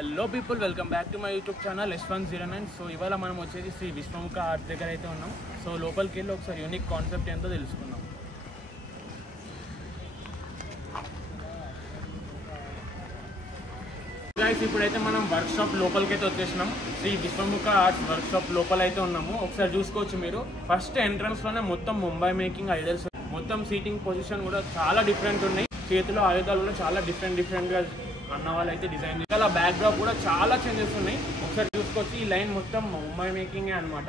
Hello people, welcome back to my YouTube channel S109. So ఇవాళ మనం వచ్చేసి Shri Vishwamukha art దగ్గర అయితే ఉన్నాం. సో లోపలికి వెళ్ళి ఒకసారి యూనిక్ కాన్సెప్ట్ ఏంటో తెలుసుకుందాం. గైస్, ఇప్పుడైతే మనం వర్క్షాప్ లోపలికి అయితే వచ్చేసినాం. శ్రీ విశ్వముఖ ఆర్ట్స్ వర్క్షాప్ లోపల అయితే ఉన్నాము. ఒకసారి చూసుకోవచ్చు మీరు. ఫస్ట్ ఎంట్రన్స్లోనే మొత్తం ముంబై మేకింగ్ ఐడల్స్, మొత్తం సీటింగ్ పొజిషన్ కూడా చాలా డిఫరెంట్ ఉన్నాయి. చేతిలో ఆయుధాలు కూడా చాలా డిఫరెంట్గా అన్న వాళ్ళు అయితే డిజైన్ చేయాలి. బ్యాక్ డ్రాప్ కూడా చాలా చేంజెస్ ఉన్నాయి. ఒకసారి చూసుకోవచ్చు. ఈ లైన్ మొత్తం ముంబై మేకింగే అనమాట.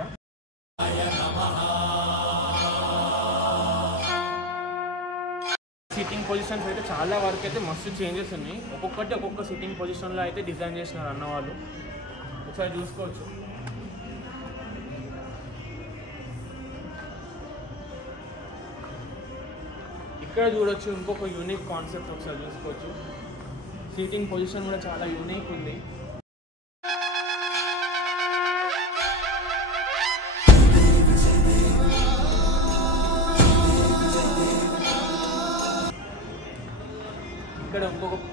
సిట్టింగ్ పొజిషన్స్ అయితే చాలా వరకు అయితే మస్తు చేంజెస్ ఉన్నాయి. ఒక్కొక్క సిట్టింగ్ పొజిషన్లో అయితే డిజైన్ చేసినారు అన్న వాళ్ళు. ఒకసారి చూసుకోవచ్చు. ఇక్కడ చూడొచ్చు ఇంకొక యూనిక్ కాన్సెప్ట్. ఒకసారి చూసుకోవచ్చు. సీటింగ్ పొజిషన్ కూడా చాలా యూనిక్ ఉంది. ఇక్కడ ఇంకొకటి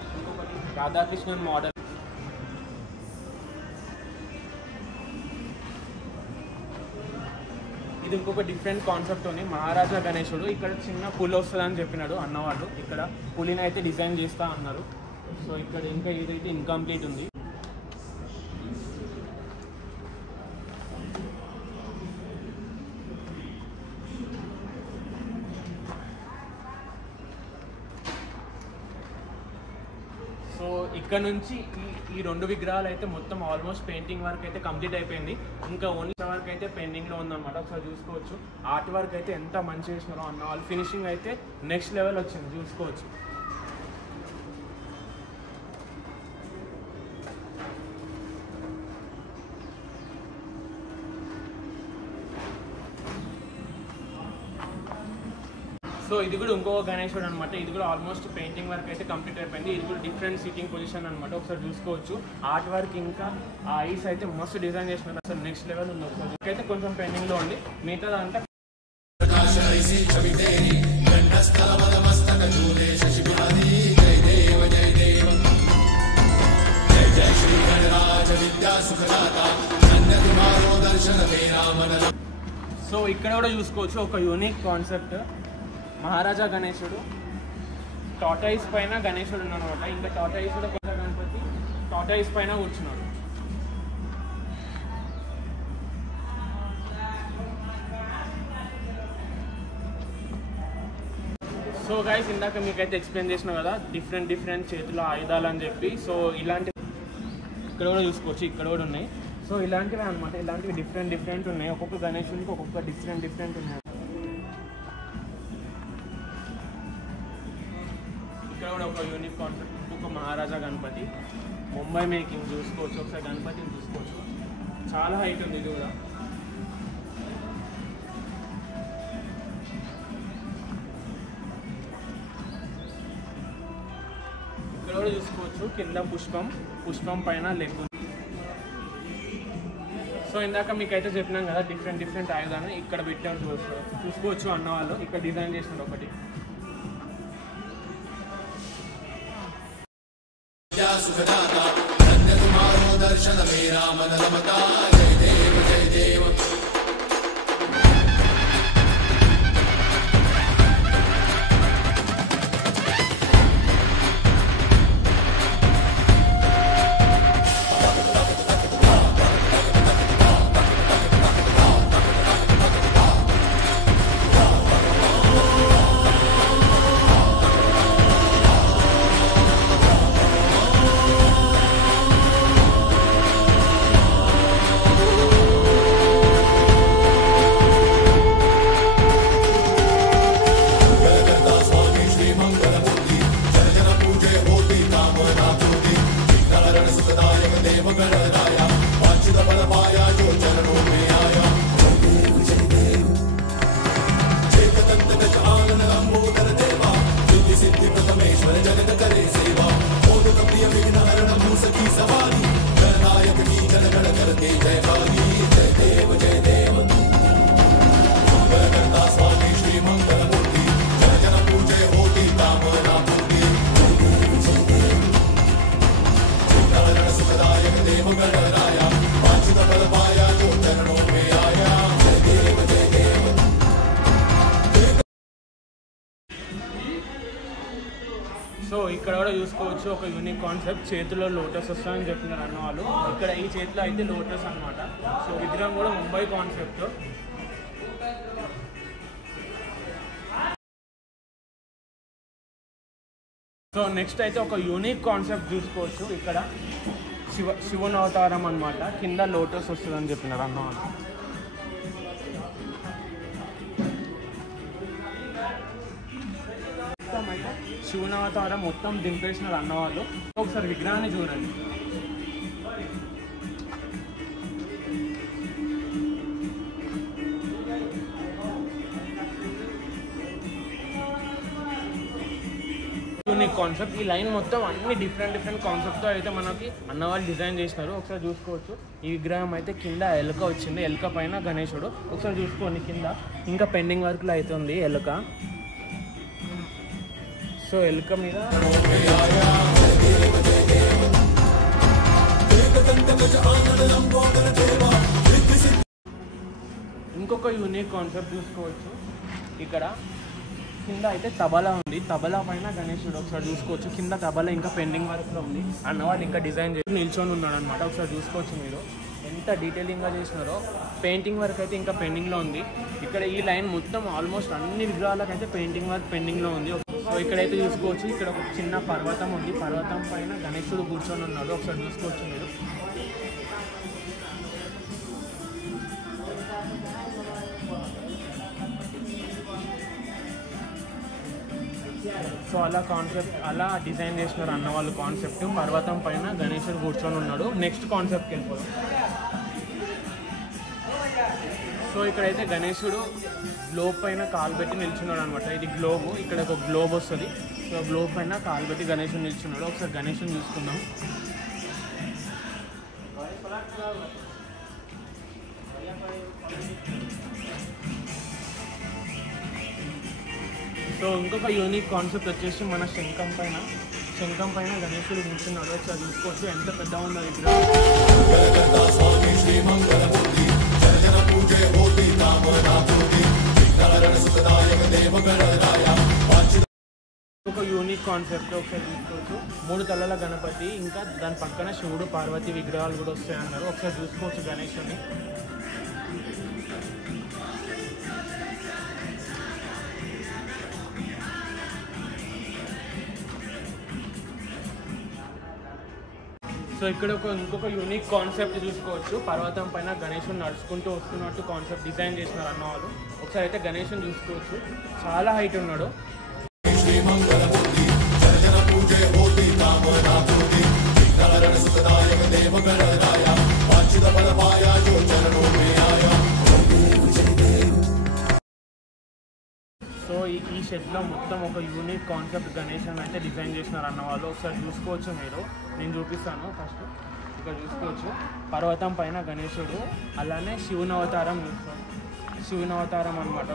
రాధాకృష్ణన్ మోడల్. ఇది ఇంకొక డిఫరెంట్ కాన్సెప్ట్ ఉంది. మహారాజా గణేశుడు. ఇక్కడ చిన్న పులి వస్తుందని చెప్పినాడు అన్నవాళ్ళు. ఇక్కడ పులిని అయితే డిజైన్ చేస్తా అన్నారు. సో ఇక్కడ ఇంకా ఏదైతే ఇన్కంప్లీట్ ఉంది. సో ఇక్కడ నుంచి ఈ రెండు విగ్రహాలు అయితే మొత్తం ఆల్మోస్ట్ పెయింటింగ్ వర్క్ అయితే కంప్లీట్ అయిపోయింది. ఇంకా ఓన్లీ వర్క్ అయితే పెయింటింగ్లో ఉందన్నమాట. ఒకసారి చూసుకోవచ్చు. ఆర్ట్ వర్క్ అయితే ఎంత మంచి చేసినారో అన్న వాళ్ళు. ఫినిషింగ్ అయితే నెక్స్ట్ లెవెల్ వచ్చింది. చూసుకోవచ్చు. సో ఇది కూడా ఇంకొక గణేశుడు అనమాట. ఇది కూడా ఆల్మోస్ట్ పెయింటింగ్ వర్క్ అయితే కంప్లీట్ అయిపోయింది. ఇది కూడా డిఫరెంట్ సీటింగ్ పొజిషన్ అనమాట. ఒకసారి చూసుకోవచ్చు. ఆర్ట్ వర్క్ ఇంకా ఆ ఐస్ అయితే మస్తు డిజైన్ చేసినారు. అసలు నెక్స్ట్ లెవెల్ ఉంది. ఒకసారి అయితే కొంచెం పెయింటింగ్లో ఉంది. మిగతా అంతా సో ఇక్కడ కూడా చూసుకోవచ్చు ఒక యూనిక్ కాన్సెప్ట్. మహారాజా గణేశుడు టాటాయిస్ పైన గణేశుడు ఉన్నాడు అనమాట. ఇంకా టాటాయిస్ కూడా కొత్త గణపతి టాటాయిస్ పైన కూర్చున్నాడు. సో గైస్, ఇందాక మీకైతే ఎక్స్ప్లెయిన్ చేసిన కదా డిఫరెంట్ చేతుల ఆయుధాలు అని చెప్పి. సో ఇలాంటి ఇక్కడ కూడా చూసుకోవచ్చు. ఇక్కడ కూడా ఉన్నాయి. సో ఇలాంటివి అనమాట. ఇలాంటివి డిఫరెంట్ ఉన్నాయి. ఒక్కొక్క గణేశుడికి ఒక్కొక్క డిఫరెంట్ ఉన్నాయి. ఇక్కడ కూడా ఒక యూనిక్ కాన్సెప్ట్. ఒక మహారాజా గణపతి ముంబై మేకింగ్ చూసుకోవచ్చు. ఒకసారి గణపతిని చూసుకోవచ్చు. చాలా హైట్ ఉంది. ఇది కూడా ఇక్కడ కూడా చూసుకోవచ్చు. కింద పుష్పం పైన లెగ్. సో ఇందాక మీకైతే చెప్పినాం కదా డిఫరెంట్ ఆయుధాన్ని ఇక్కడ పెట్టారు. చూసుకోవచ్చు అన్న వాళ్ళు. ఇక్కడ డిజైన్ చేసినారు ఒకటి. సుఖదాతా ధన్య తుమారో దర్శన మేరా మన రమతా జయ దేవ सुखदा చూసుకోవచ్చు ఒక యూనిక్ కాన్సెప్ట్, చేతిలో లోటస్ వస్తుందని చెప్పినారు అన్న వాళ్ళు. ఇక్కడ ఈ చేతిలో అయితే లోటస్ అనమాట. సో విగ్రహం కూడా ముంబై కాన్సెప్ట్. సో నెక్స్ట్ అయితే ఒక యూనిక్ కాన్సెప్ట్ చూసుకోవచ్చు. ఇక్కడ శివుని అవతారం అనమాట, కింద లోటస్ వస్తుందని చెప్పినారు అన్న వాళ్ళు. అయితే శివుని అవతారం మొత్తం దింపేసినారు అన్న వాళ్ళు. ఒకసారి విగ్రహాన్ని చూడండి. Unique concept. ఈ లైన్ మొత్తం అన్ని డిఫరెంట్ కాన్సెప్ట్తో అయితే మనకి అన్నవాళ్ళు డిజైన్ చేసినారు. ఒకసారి చూసుకోవచ్చు. ఈ విగ్రహం అయితే కింద ఎలుక వచ్చింది, ఎలుక పైన గణేశుడు. ఒకసారి చూసుకోండి, కింద ఇంకా పెండింగ్ వర్క్లో అవుతుంది ఎలుక. సో ఎలుక మీద ఇంకొక యూనిక్ కాన్సెప్ట్ చూసుకోవచ్చు. ఇక్కడ కింద అయితే తబలా ఉంది, తబలా పైన గణేశుడు. ఒకసారి చూసుకోవచ్చు, కింద తబలా ఇంకా పెండింగ్ వర్క్లో ఉంది. అన్నవాళ్ళు ఇంకా డిజైన్ చేసి నిల్చొని ఉన్నాడు అనమాట. ఒకసారి చూసుకోవచ్చు మీరు ఎంత డీటెయిలింగ్గా చేసినారో. పెయింటింగ్ వర్క్ అయితే ఇంకా పెండింగ్లో ఉంది. ఇక్కడ ఈ లైన్ మొత్తం ఆల్మోస్ట్ అన్ని విగ్రహాలకైతే పెయింటింగ్ వర్క్ పెండింగ్లో ఉంది. సో ఇక్కడైతే చూసుకోవచ్చు, ఇక్కడ ఒక చిన్న పర్వతం ఉంది, పర్వతం పైన గణేశుడు కూర్చొని ఉన్నాడు. ఒకసారి చూసుకోవచ్చు మీరు. సో అలా డిజైన్ చేసినారు అన్న వాళ్ళు కాన్సెప్ట్. పర్వతం పైన గణేశుడు కూర్చొని ఉన్నాడు. నెక్స్ట్ కాన్సెప్ట్కి వెళ్ళిపోతాం. సో ఇక్కడైతే గణేశుడు గ్లోబ్ పైన కాలు పెట్టి నిల్చున్నాడు అనమాట. ఇది గ్లోబ్, ఇక్కడ ఒక గ్లోబ్ వస్తుంది. సో గ్లోబ్ పైన కాలు పెట్టి గణేశుడు నిల్చున్నాడు. ఒకసారి గణేశుని చూసుకుందాం. సో ఇంకొక యూనిక్ కాన్సెప్ట్ వచ్చేసి మన శంఖం పైన గణేశుడు నిల్చున్నాడు. ఒకసారి చూసుకోవచ్చు ఎంత పెద్ద ఉందో విగ్రహం. ఒక యూనిక్ కాన్సెప్ట్ ఒకసారి చూసుకోవచ్చు. 3 తలల గణపతి, ఇంకా దాని పక్కన శివుడు పార్వతి విగ్రహాలు కూడా వస్తాయన్నారు. ఒకసారి చూసుకోవచ్చు గణేశుని. సో ఇక్కడ ఇంకొక యూనిక్ కాన్సెప్ట్ చూసుకోవచ్చు. పర్వతం పైన గణేశుని నడుచుకుంటూ వస్తున్నట్టు కాన్సెప్ట్ డిజైన్ చేసినారు అన్న వాళ్ళు. ఒకసారి అయితే గణేశుని చూసుకోవచ్చు, చాలా హైట్ ఉన్నాడు. సో ఈ షెడ్లో మొత్తం ఒక యూనిక్ కాన్సెప్ట్ గణేశన్ అయితే డిజైన్ చేసినారు అన్న వాళ్ళు. ఒకసారి చూసుకోవచ్చు మీరు, నేను చూపిస్తాను. ఫస్ట్ ఇక్కడ చూసుకోవచ్చు, పర్వతం పైన గణేశుడు, అలానే శివుని అవతారం చూస్తాం. శివుని అవతారం అనమాట.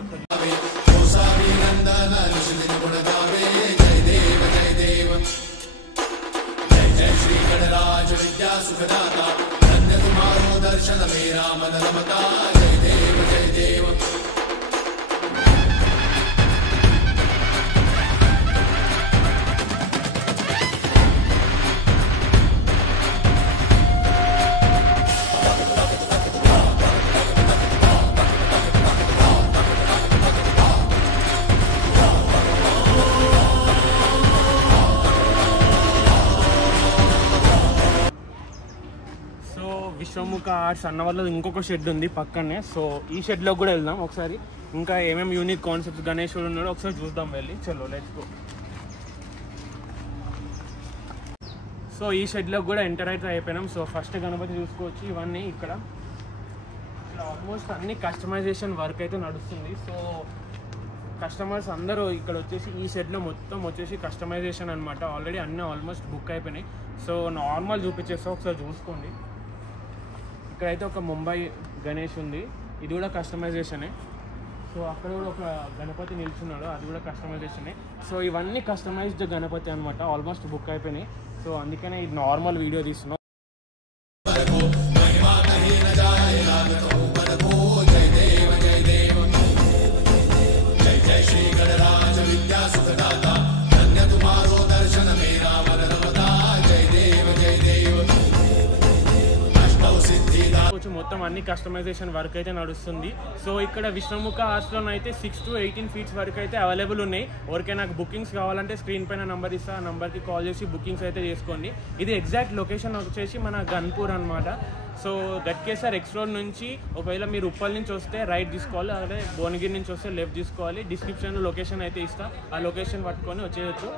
విశ్వముఖ ఆర్ట్స్ అన్న వల్ల ఇంకొక షెడ్ ఉంది పక్కనే. సో ఈ షెడ్లో కూడా వెళ్దాం ఒకసారి. ఇంకా ఏమేమి యూనిక్ కాన్సెప్ట్స్ గణేశుడు ఉన్నాడో ఒకసారి చూద్దాం వెళ్ళి. చలో లెట్స్ గో. సో ఈ షెడ్లో కూడా ఎంటర్ అయితే అయిపోయినాం. సో ఫస్ట్ గణపతి చూసుకోవచ్చు. ఇవన్నీ ఇక్కడ ఆల్మోస్ట్ అన్ని కస్టమైజేషన్ వర్క్ అయితే నడుస్తుంది. సో కస్టమర్స్ అందరూ ఇక్కడ వచ్చేసి ఈ షెడ్లో మొత్తం వచ్చేసి కస్టమైజేషన్ అనమాట. ఆల్రెడీ అన్నీ ఆల్మోస్ట్ బుక్ అయిపోయినాయి. సో నార్మల్ చూపించేస్తా, ఒకసారి చూసుకోండి. ఇక్కడైతే ఒక ముంబై గణేష్ ఉంది, ఇది కూడా కస్టమైజేషనే. సో అక్కడ కూడా ఒక గణపతి నిల్చున్నాడు, అది కూడా కస్టమైజేషనే. సో ఇవన్నీ కస్టమైజ్డ్ గణపతి అనమాట, ఆల్మోస్ట్ బుక్ అయిపోయినాయి. సో అందుకనే ఇది నార్మల్ వీడియో తీస్తున్నాం. जय श्री गणराज विद्या सुखदाता, धन्य तुम्हारो दर्शन मेरा मन रमता। చూసుకోవచ్చు మొత్తం అన్ని కస్టమైజేషన్ వర్క్ అయితే నడుస్తుంది. సో ఇక్కడ విశ్వముఖ ఆర్ట్స్లో అయితే 6 to 18 feet వరకు అయితే అవైలబుల్ ఉన్నాయి. ఎవరికైనా నాకు బుకింగ్స్ కావాలంటే స్క్రీన్ పైన నంబర్ ఇస్తా, ఆ నంబర్కి కాల్ చేసి బుకింగ్స్ అయితే చేసుకోండి. ఇది ఎగ్జాక్ట్ లొకేషన్ వచ్చేసి మన గన్పూర్ అనమాట. సో గట్కేసర్ ఎక్స్ రోడ్ నుంచి ఒకవేళ మీరు ఉప్పల్ నుంచి వస్తే రైట్ తీసుకోవాలి, అదే భువనగిరి నుంచి వస్తే లెఫ్ట్ తీసుకోవాలి. డిస్క్రిప్షన్లో లొకేషన్ అయితే ఇస్తా, ఆ లొకేషన్ పట్టుకొని వచ్చేయచ్చు.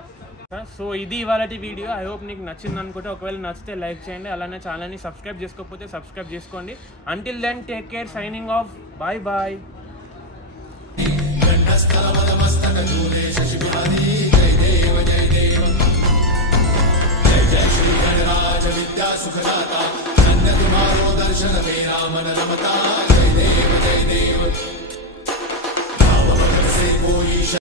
సో ఇది ఇవాళటి వీడియో. ఐ హోప్ నీకు నచ్చింది అనుకుంటే, ఒకవేళ నచ్చితే లైక్ చేయండి, అలానే ఛానల్ని సబ్స్క్రైబ్ చేసుకోకపోతే సబ్స్క్రైబ్ చేసుకోండి. Until then take care, signing off, bye bye. दर्शन तेरा मन रमता